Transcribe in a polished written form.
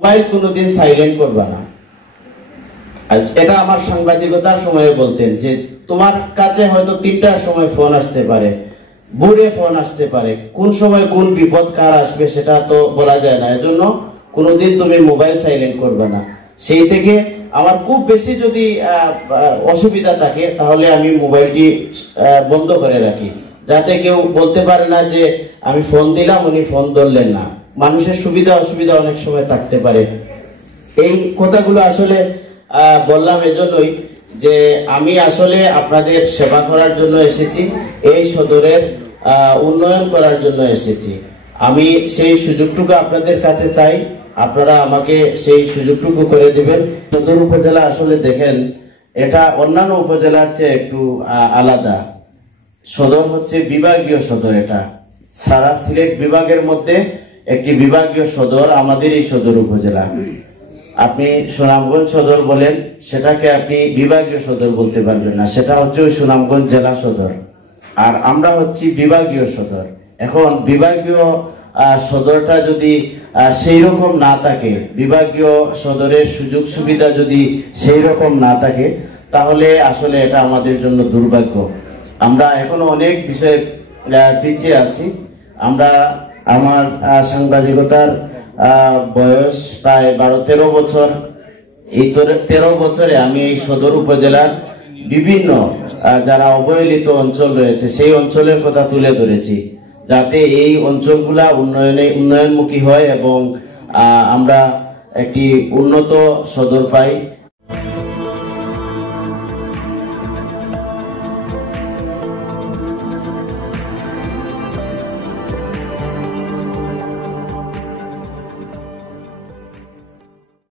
Mobile কোনোদিন silent করবা না। এটা আমার সাংবাদিকতার সময়ে বলতেন যে তোমার কাছে হয়তো 3টার সময় ফোন আসতে পারে, ভোরে ফোন আসতে পারে, কোন সময় কোন বিপদ কার আসবে সেটা তো বলা যায় না। এজন্য কোনোদিন তুমি মোবাইল সাইলেন্ট করবে না। সেই থেকে আমার খুব বেশি যদি অসুবিধা থাকে তাহলে আমি মোবাইলটি বন্ধ করে রাখি, যাতে কেউ বলতে পারে না যে আমি ফোন দিলাম উনি ফোন ধরলেন না। মানুষের সুবিধা অসুবিধা অনেক সময় থাকতে পারে। এই কথাগুলো আসলে বললাম এজন্যই যে আমি আসলে আপনাদের সেবা করার জন্য এসেছি, এই সদরের উন্নয়ন করার জন্য এসেছি। আমি সেই সুযোগটুকু আপনাদের কাছে চাই, আপনারা আমাকে সেই সুযোগটুকু করে দিবেন। সদর উপজেলা আসলে দেখেন এটা অন্যান্য উপজেলার চেয়ে একটু আলাদা। সদর হচ্ছে বিভাগীয় সদর, এটা সারা সিলেট বিভাগের মধ্যে একটি বিভাগীয় সদর আমাদের এই সদর উপজেলা। আপনি সুনামগঞ্জ সদর বলেন, সেটাকে আপনি বিভাগীয় সদর বলতে পারবেন না, সেটা হচ্ছে ওই সুনামগঞ্জ জেলা সদর, আর আমরা হচ্ছি বিভাগীয় সদর। এখন বিভাগীয় সদরটা যদি সেই রকম না থাকে, বিভাগীয় সদরের সুযোগ সুবিধা যদি সেই রকম না থাকে, তাহলে আসলে এটা আমাদের জন্য দুর্ভাগ্য। আমরা এখনো অনেক বিষয়ে পিছিয়ে আছি। আমার সাংবাদিকতার বয়স প্রায় 12-13 বছর। এই 13 বছরে আমি এই সদর উপজেলার বিভিন্ন যারা অবহেলিত অঞ্চল রয়েছে সেই অঞ্চলের কথা তুলে ধরেছি, যাতে এই অঞ্চলগুলা উন্নয়নমুখী হয় এবং আমরা একটি উন্নত সদর পাই।